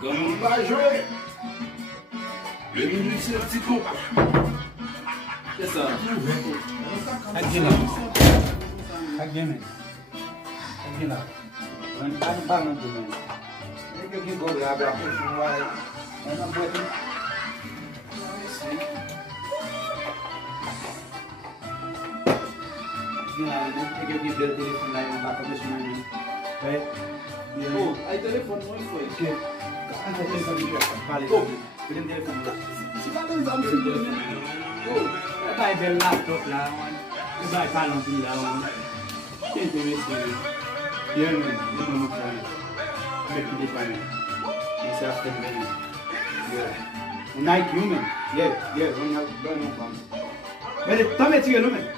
Comme on va jouer. Le minute, c'est le petit coup. C'est ça. Agila. Agila. Agila. When I'm bang to me. You can go grab a person while and I'm waiting. You can give the telephone line and back of this morning. Right? Oh, aí telefone não foi. Okay. Ang telephone dito. Balik. Oh, bilang telephone mo. Si Batang Zam sendiri. Oh, Kaya bel laptop lang. Kaya palong lang. Kaya sendiri. Yan man. Yan mo sa. Hindi pa na. Isa after ben. Yeah. Night human. Yeah, yeah. When you burn on farm. But it tame tiga lumen.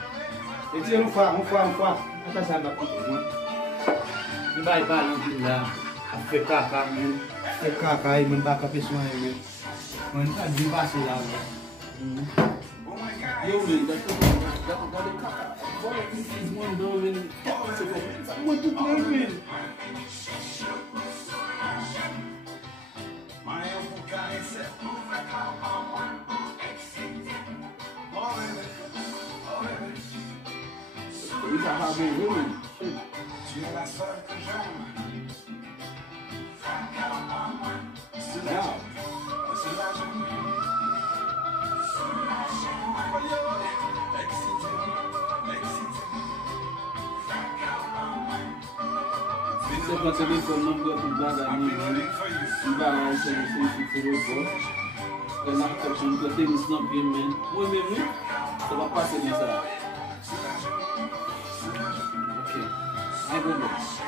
Itu yang fa. Atas sana pun. Iba palong lang. Afrika kami. Afrika kay menbakapis mo yun. Manta di ba sila? eu mesmo, dá esses mandou muito bem mesmo. Isso é bem, viu, mano? Você conseguir com o nome do Bagani, o Bagani se robô. Eu não estou que eu tenho isso não bem, man. Oi, mesmo? Você vai passar nisso aí. Ok. I go there.